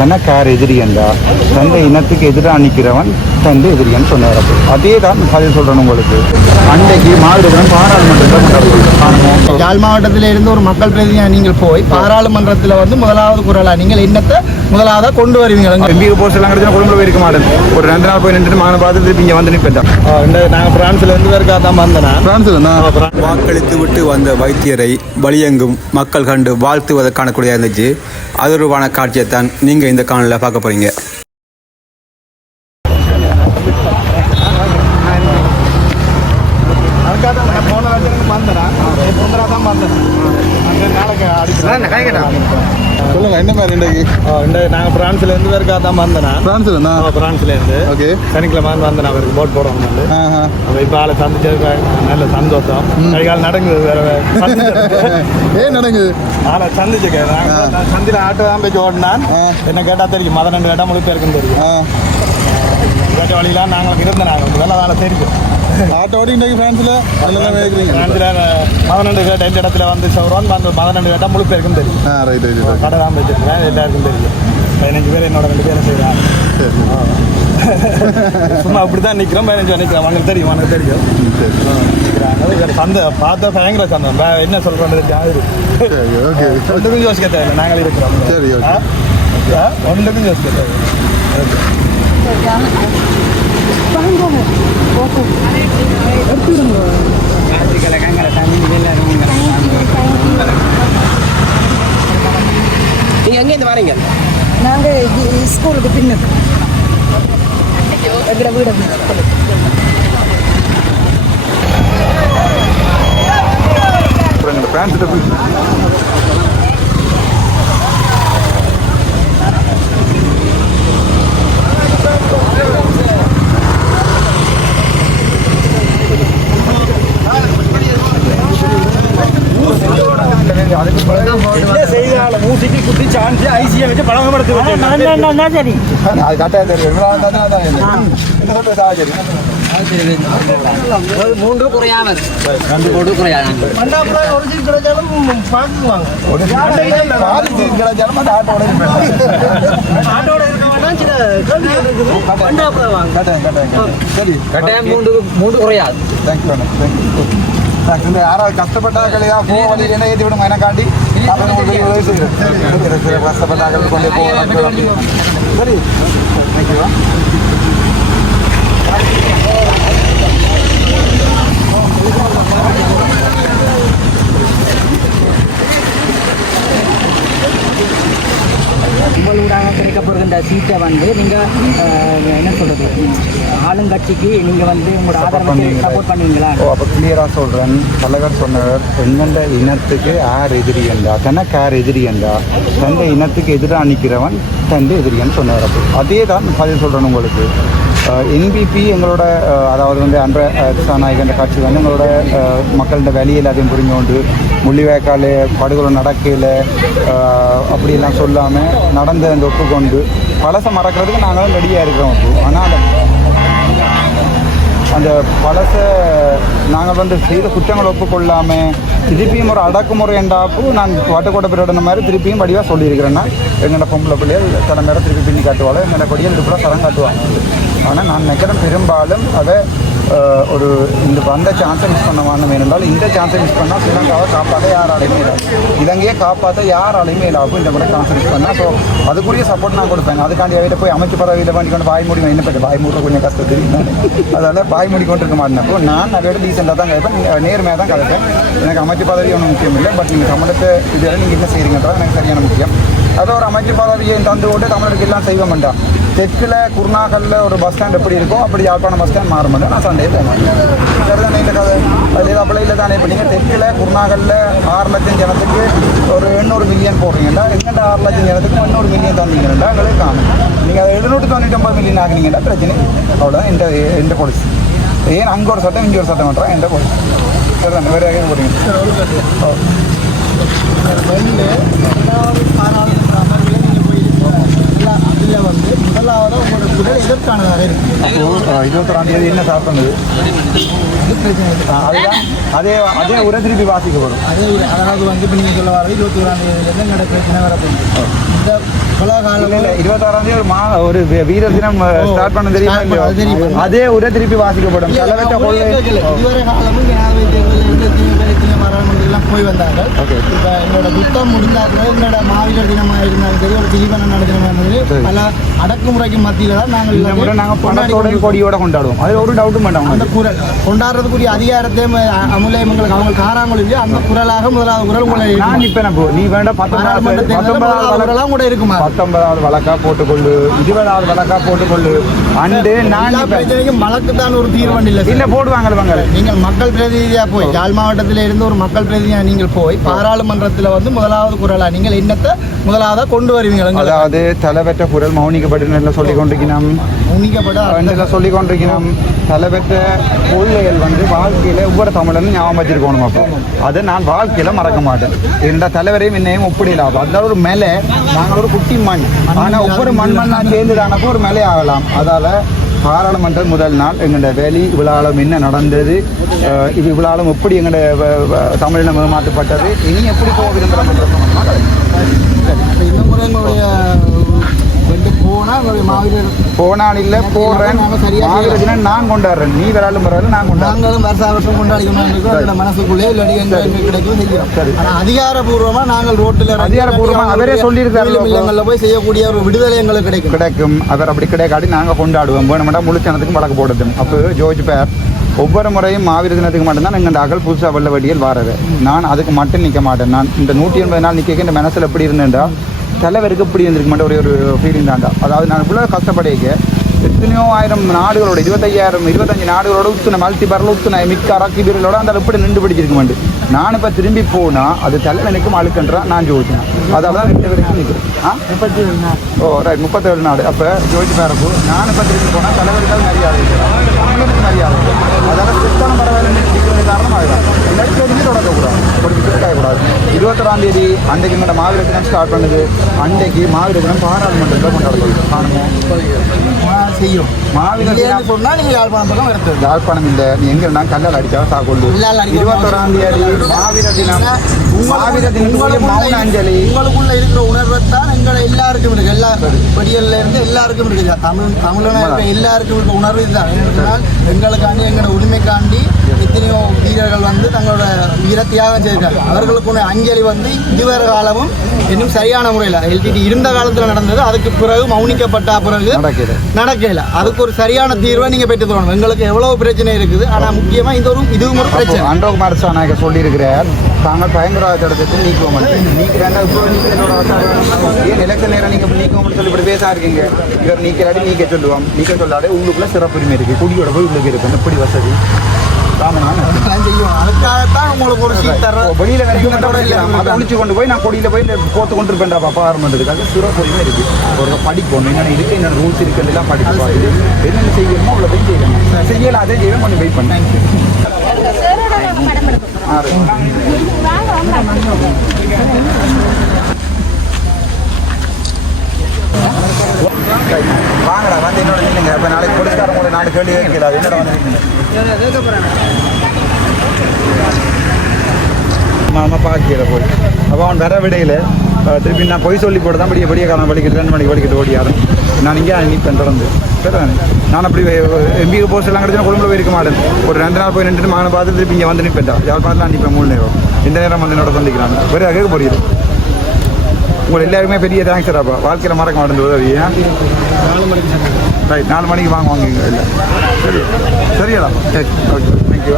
தனக்கு எதிரி என்றார். தந்த இனத்துக்கு எதிராக நிற்கிறவன் தந்து எதிரின்னு சொன்னார். அதே தான் பதில் சொல்கிறேன் உங்களுக்கு. அன்றைக்கு மாவீரன் பாராளுமன்றத்தில் யாழ் மாவட்டத்தில் இருந்து ஒரு மக்கள் பிரதிநிதியாக நீங்கள் போய் பாராளுமன்றத்தில் வந்து முதலாவது குரலா நீங்கள் என்னத்தை முதலாவதாக கொண்டு வருவீங்க? எம்பிக்கு போஸ்ட் எல்லாம் கிடைச்சா கொழும்புல போயிருக்க மாட்டேன். ஒரு ரெண்டு நாள் போய் நின்றுட்டு மகனை பார்த்து திருப்பி இங்கே வந்து நிற்பேன் நாங்கள் பிரான்ஸ்ல இருந்து பேருக்காக தான் வந்தேன்? வாக்களித்து விட்டு வந்த வைத்தியரை வழியெங்கும் மக்கள் கண்டு வாழ்த்துவதற்கான கூடிய இருந்துச்சு. அதொருவான காட்சியை தான் நீங்கள் இந்த காணொலியில் பார்க்க போகிறீங்க அதுக்காக தான் நான் போன வருஷம் வந்தேன் சுந்தரா தான் வந்தேன் அந்த நாளைக்கு அடிச்சு சொல்லுங்க என்ன மாதிரி இன்றைக்கு? இந்த நாங்கள் பிரான்ஸ்ல இருந்து பேருக்காக தான் வந்தேன். பிரான்ஸ்ல இருந்தா. பிரான்ஸ்ல இருந்து ஓகே சனிக்கிழமை வந்தேன் அவருக்கு போட் போடுறோம் வந்து. அப்ப இப்ப ஆளை சந்திச்சதுக்கு நல்ல சந்தோஷம். கை கால் நடங்குது வேற. ஏன் நடங்குது ஆளை சந்திச்சுக்க நான் சந்தில ஆட்டோ தான் போய் ஓடினான். என்ன கேட்டா தெரியும். மத ரெண்டு கேட்டா முழு பேருக்கும் தெரியும். கேட்ட வழியெல்லாம் நாங்களுக்கு இருந்த நாங்கள் வேலை வேலை தெரியும். ஆட்டோடி இன்றைக்கு பிரான்ஸ்ல அதெல்லாம் வைக்கிறீங்க பிரான்ஸ்ல மதனண்டு கேட்ட இந்த இடத்துல வந்து சௌரவான் அந்த மதனண்டு கேட்டா முழு பேருக்கும் தெரியும். ஆ ரைட் ரைட் ரைட் கடை தான் வச்சிருக்கேன் எல்லாருக்கும் தெரியும். பதினஞ்சு பேர் என்னோட ரெண்டு பேரும் செய்கிறாங்க சரி. சும்மா அப்படி தான் நிற்கிறோம் பதினஞ்சு நிற்கிறோம் அவங்களுக்கு தெரியும் அவங்களுக்கு தெரியும். நிற்கிறாங்க சந்தை பார்த்த பயங்கர சந்தம் வே- என்ன சரி ஓகே ஒன்றுக்கும் யோசிக்க தேவையில்லை நாங்கள் இருக்கிறோம். சரி, okay. ஆ? ஆ? ஒன்றுக்கும் யோசிக்க தேவையில்லை நீங்க எங்கேருந்து வரீங்க நாங்கள் ஸ்கூலுக்கு பின்னுக்கு எங்களோட வீடு பிரான்ஸில் சரி. அது கட்டாயம் தெரியும். என்ன சாகரி மூன்று குறையாவர் ரெண்டு கோடு குறையாது கட்டாயம். மூன்று மூன்று தேங்க்யூ தேங்க்யூ இந்த யாராவது கஷ்டப்பட்டாக்களையா போ வழியில் என்ன ஏற்றி விடுங்க எனக்காண்டி அப்புறம் உங்களுக்கு உதவி செய்யும் சரி கஷ்டப்பட்டாக்கள் கொண்டு போகலாம் சரி தேங்க்யூ உங்களூடாக கிடைக்கப்படுகின்ற சீட்டை வந்து நீங்கள் ஆளுங்கட்சிக்கு நீங்கள் வந்து உங்களோட ஆதரவை சப்போர்ட் பண்ணுவீங்களா? ஓ அப்போ கிளியராக சொல்கிறேன் தலைவர் சொன்னவர் எங்கண்ட இனத்துக்கு யார் எதிரி என்றா? தனக்கு யார் எதிரி என்றா? தந்த இனத்துக்கு எதிராக நிற்கிறவன் தந்து எதிரின்னு சொன்னவர் அப்போ அதே தான் பதில் சொல்கிறேன் உங்களுக்கு. என்பிபி எங்களோட அதாவது வந்து அன்ற திசாநாயகன்ற கட்சி வந்து எங்களோட மக்களோட வேலையை எல்லாத்தையும் புரிஞ்சு கொண்டு முள்ளிவேக்கால் படுகொலை நடக்கையில் அப்படியெல்லாம் சொல்லாமல் நடந்த அந்த ஒப்புக்கொண்டு பழசை மறக்கிறதுக்கு நாங்களும் ரெடியாக இருக்கிறோம் அப்போ. ஆனால் அந்த அந்த பழச நாங்கள் வந்து செய்த குற்றங்கள் ஒப்புக்கொள்ளாமல் திருப்பியும் ஒரு அடக்குமுறை என்றாப்பு நான் வட்டக்கோட்டை பிரகடன மாதிரி திருப்பியும் வடிவாக சொல்லியிருக்கிறேன்னா எங்களோட பொம்பளை பிள்ளைகள் தலைமையில திருப்பி பின்னி காட்டுவாள் எங்களோட கொடியில் திருப்பி சரம் காட்டுவாங்க ஆனால் நான் நினைக்கிறேன் பெரும்பாலும் அதை ஒரு இந்த வந்த சான்ஸை மிஸ் பண்ண வேணும் என்றால் இந்த சான்ஸை மிஸ் பண்ணால் ஸ்ரீலங்காவை காப்பாற்ற யாராலையுமே இல்லாது. இலங்கையை காப்பாற்ற யாராலையுமே இல்லாமல் இந்த கூட சான்ஸ் மிஸ் பண்ணால் ஸோ அதுக்குரிய சப்போர்ட் நான் கொடுப்பேன். அதுக்காண்டி அவர்கிட்ட போய் அமைச்சு பதவியில் பண்ணி கொண்டு வாய் மூடி என்ன பண்ணி வாய் மூடுற கொஞ்சம் கஷ்டம் தெரியும்? அதனால் வாய் மூடி கொண்டு இருக்க மாட்டேன் நான் நிறைய டீசெண்டாக தான் கேட்பேன் நேர்மையாக தான் கதைப்பேன். எனக்கு அமைச்சு பதவி ஒன்றும் முக்கியம் இல்லை. பட் நீங்கள் தமிழத்தை இதெல்லாம் நீங்கள் என்ன செய்கிறீங்கன்றது எனக்கு சரியான முக்கியம். அதை ஒரு அமைச்சு பதவியை தந்து விட்டு தமிழருக்கு எல்லாம் செய்ய தெற்கில் குருநாகலில் ஒரு பஸ் ஸ்டாண்ட் எப்படி இருக்கோ அப்படி யாழ்ப்பாணம் பஸ் ஸ்டாண்ட் மாற மாட்டேன் நான் சண்டே போவேன் சரிதானே இந்த கதை. அது ஏதோ அப்படி இல்லை தானே இப்போ நீங்கள் தெற்கில் குருநாகலில் ஆறு லட்சம் ஜனத்துக்கு ஒரு எண்ணூறு மில்லியன் போடுறீங்கடா எங்கிட்ட ஆறு லட்சம் ஜனத்துக்கு எண்ணூறு மில்லியன் தந்தீங்கன்னா எங்களுக்கு காணும். நீங்கள் அதை எழுநூற்றி தொண்ணூற்றி ஒன்பது மில்லியன் ஆகினீங்கன்னா பிரச்சனை அவ்வளோதான் இந்த எந்த பாலிசி ஏன்? அங்கே ஒரு சட்டம் இங்கே ஒரு சட்டம் பண்ணுறேன் எந்த பாலிசி சரிதானே வேறு எங்கே போகிறீங்க ஓ அதில் வந்து முதலாவது உங்களோட குரல் எதற்கானதாக இருக்கு. இருபத்தொராம் தேதி என்ன சாப்பிட்டது அதுதான். அதே அதே உரை திருப்பி வாசிக்க வரும் அதே அதாவது வந்து இப்போ நீங்கள் சொல்ல வரது இருபத்தி ஓராம் வரப்போகுது இந்த இருபத்தாறாம் தேதி ஒரு மா ஒரு வீ- வீர தினம் ஸ்டார்ட் பண்ண இல்லையோ? தெரியும். அதே உரை திருப்பி வாசிக்கப்படும். தலைவற்ற கொள்கை போய் Okay. இப்போ எங்களோட யுத்தம் முடிந்தார்கள் எங்களோட மாவீர தினமாக இருந்தாலும் சரி ஒரு திலீபன நடத்தினமாக பல அடக்குமுறைக்கு மத்தியில் தான் நாங்கள் இந்த முறை நாங்க கொண்டாடி பணத்தோட. கொடியோட கொண்டாடுவோம். அதுல ஒரு டவுட்டும் வேண்டாம் அந்த குரல் கொண்டாடுறதுக்குரிய அதிகாரத்தையும் அமுலையும் எங்களுக்கு அவங்க காராமொழி அந்த குரலாக முதலாவது குரல் உங்களை நான் இப்ப போ- நீ வேண்டாம் பத்தொன்பதாவது பத்தொன்பதாவது கூட இருக்குமா? பத்தொன்பதாவது வழக்கா போட்டுக்கொள்ளு இருபதாவது வழக்கா போட்டுக்கொள்ளு. அண்டு நான் பிரச்சனைக்கும் மலக்கு தான் ஒரு தீர்வு இல்லை இல்ல போடுவாங்க நீங்கள் மக்கள் பிரதிநிதியா போய் யாழ் மாவட்டத்தில் இருந்து ஒரு மக்கள் பிரதிநிதியா நீங்கள் போய் பாராளுமன்றத்தில் வந்து முதலாவது குரலா நீங்கள் என்னத்தை முதலாவதா கொண்டு வருவீங்க? அதாவது தலைவற்ற குரல் மௌனிக்கப்பட்டு சொல்லி கொண்டிருக்கணும் உன்னிக்கப்பட ரெண்டுல சொல்லி கொண்டிருக்கணும் தலைவற்ற கொள்கைகள் வந்து வாழ்க்கையில ஒவ்வொரு தமிழனும் ஞாபகம் வச்சிருக்கணும் அப்போ. அதை நான் வாழ்க்கையில மறக்க மாட்டேன். இரண்டா தலைவரையும் என்னையும் ஒப்பிடலாம் அந்த ஒரு மேலே நாங்கள் ஒரு குட்டி மண். ஆனா ஒவ்வொரு மண் மண்ணா சேர்ந்துதானப்போ ஒரு மேலே ஆகலாம். அதால பாராளுமன்ற முதல் நாள் எங்களுடைய வேலி விழாலம் என்ன நடந்தது இது விழாலம் எப்படி எங்களோட வ- வ- தமிழினம் ஏமாற்றப்பட்டது இனி எப்படி போக விரும்புகிறோம் இந்த முறை எங்களுடைய எங்களுடைய போனால் இல்ல போடுறேன். நாங்க சரியா மாவீர தினம் நான் கொண்டாடுறேன். நீ விராலும் பரவாயில்ல நான் கொண்டாடுறேன். நாங்களும் வருஷ வருஷம் கொண்டாடிக்கணும் மனசுக்குள்ளே இல்லாட்டி எங்களுக்கு கிடைக்கும் செய்யும். சரி. ஆனா அதிகாரப்பூர்வமா நாங்கள் ரோட்டில் இறங்கி அதிகாரப்பூர்வமா அவரே சொல்லியிருக்காரு. இல்லங்கள்ல போய் செய்யக்கூடிய ஒரு விடுதலை எங்களுக்கு கிடைக்கும். கிடைக்கும். அவர் அப்படி கிடைக்காட்டி நாங்கள் கொண்டாடுவோம். வேணுமெண்டா முழு சனத்துக்கும் வழக்கு போடுது அப்போ ஜோர்ஜ் பேர் ஒவ்வொரு முறையும் மாவீர தினத்துக்கு மட்டும்தான் எங்கள் அகல் புதுசாக வெள்ள வடியில் வாரது. நான் அதுக்கு மட்டும் நிற்க மாட்டேன். நான் இந்த நூற்றி எண்பது நாள் நிற்க இந்த மனசில் எப்படி இருந்தேன்டா தலைவருக்கு எப்படி இருந்திருக்க மாட்டேன் ஒரே ஒரு ஃபீலிங் தான்டா அதாவது நான் இவ்வளோ கஷ்டப்படைக்க எத்தனையோ ஆயிரம் நாடுகளோட இருபத்தையாயிரம் இருபத்தஞ்சு நாடுகளோட உத்துன மல்டி பரல உத்துன மிக்க அரக்கி பீரலோட அந்த எப்படி நின்று பிடிச்சிருக்க மாட்டேன் நான் இப்போ திரும்பி போனால் அது தலைவனுக்கும் அழுக்கன்றான் நான் ஜோதிச்சேன் அதாவது தான் ரெண்டு வரைக்கும் நிற்கிறேன் ஆ? ஓ ரைட் முப்பத்தேழு நாடு அப்போ ஜோதிச்சு பேரப்பு நான் இப்போ திரும்பி போனால் தலைவர்கள் இல்லை. தமிழருக்கு மரியாதை. அதாவது கிறிஸ்தவம் இருபத்தொராம் தேதி அன்றைக்கு எங்களோட மாவீர தினம் ஸ்டார்ட் பண்ணுது. அன்றைக்கு மாவீர தினம் பாராளுமன்றத்தில் கொண்டாடுறது காரணம் செய்யும். மாவீர இல்லைன்னு தினம் சொன்னா நீங்க யாழ்ப்பாணம் பக்கம் வரது யாழ்ப்பாணம் இல்லை. நீ எங்க இருந்தா கல்லால் அடிச்சா சாக்கொள்ளு இருபத்தொராம் தேதி மாவீர தினம். மாவீர மௌன அஞ்சலி. உங்களுக்குள்ள இருக்கிற உணர்வை தான் எங்களை எல்லாருக்கும் இருக்கு. எல்லா பெரியல்ல இருந்து எல்லாருக்கும் இருக்கு. தமிழ் தமிழனா எல்லாருக்கும் இருக்க உணர்வு இதுதான். சொன்னால் எங்களுக்காண்டி எங்களோட உரிமைக்காண்டி எத்தனையோ வீரர்கள் வந்து தங்களோட வீர தியாகம் செய்திருக்காங்க. அவர்களுக்குள்ள அஞ்சலி வந்து இதுவரை காலமும் இன்னும் சரியான முறையில் எல்டிடி இருந்த காலத்தில் நடந்தது அதுக்கு பிறகு மௌனிக்கப்பட்ட பிறகு நடக்கல. அதுக்கு ஒரு சரியான தீர்வை நீங்க பெற்று தரணும் எங்களுக்கு எவ்வளவு பிரச்சனை இருக்குது ஆனா முக்கியமா இந்த ஒரு இதுவும் ஒரு பிரச்சனை. அன்றகுமார் சாநாயகர் சொல்லியிருக்கிறார் தாங்கள் பயங்கரவாத தடுத்து நீக்குவோம் நீக்கிறேன்டா இப்போ நீக்கிறதோட ஏன் எலெக்ஷன் நேரம் நீங்கள் நீக்குவோம்னு சொல்லி இப்படி பேசா இருக்கீங்க? இவர் நீக்கிறாடி நீக்க சொல்லுவோம் நீக்க சொல்லாடே உள்ளுக்குள்ள சிறப்புரிமை இருக்கு. குடியோட போய் உள்ளுக்கு இருக்கு. எப்படி வசதி. அதுக்காகத்தான் உங்களுக்கு ஒரு சீட் தர்றேன் வெளியில வரைக்கும் மட்டும் அதை ஒழிச்சு கொண்டு போய் நான் கொடியில போய் போத்து கொண்டு இருப்பேன்டா பாப்பா ஆரம்பிச்சதுக்காக சிறப்புரிமை இருக்கு ஒரு படிக்கணும் என்னென்ன இருக்கு என்னென்ன ரூல்ஸ் இருக்கு படிச்சு பார்த்துட்டு என்னென்ன செய்யணுமோ அவ்வளோ போய் செய்யணும் செய்யல அதே செய்யணும் கொஞ்சம் வெயிட் பண்ணேன் வாங்கடா வந்து என்னோட நில்லுங்க. இப்போ நாளைக்கு நான் கேள்வி கேட்கல. அது என்னடா மாமா பாக்கியில போய். அப்போ அவன் வர விடையில திருப்பி நான் பொய் சொல்லி போட்டு தான் படிய படிய காலம் படிக்கிட்டு ரெண்டு மணிக்கு படிக்கிட்டு ஓடி யாரும் நான் இங்கே நிற்பேன் தொடர்ந்து. சரி நான் அப்படி எம்பிக்கு போஸ்ட் எல்லாம் கிடைச்சா குடும்பத்தில் இருக்க மாட்டேன். ஒரு ரெண்டு நாள் போய் நின்றுட்டு மகனை பார்த்து திருப்பி இங்கே வந்து நிற்பேன் யாழ்ப்பாணத்தில் நான் நிற்பேன் மூணு நேரம். இந்த நேரம் வந்து என்னோட சந்திக்கிறாங்க. வேறு கேட்க போறீங்க உங்களை எல்லாருமே பெரிய தேங்க்ஸ் அப்பா. வாழ்க்கையில் மறக்க மாட்டேன் உதவி ரைட் நாலு மணிக்கு வாங்க வாங்க இல்லை. சரி. சரியாடா ஓகே தேங்க்யூ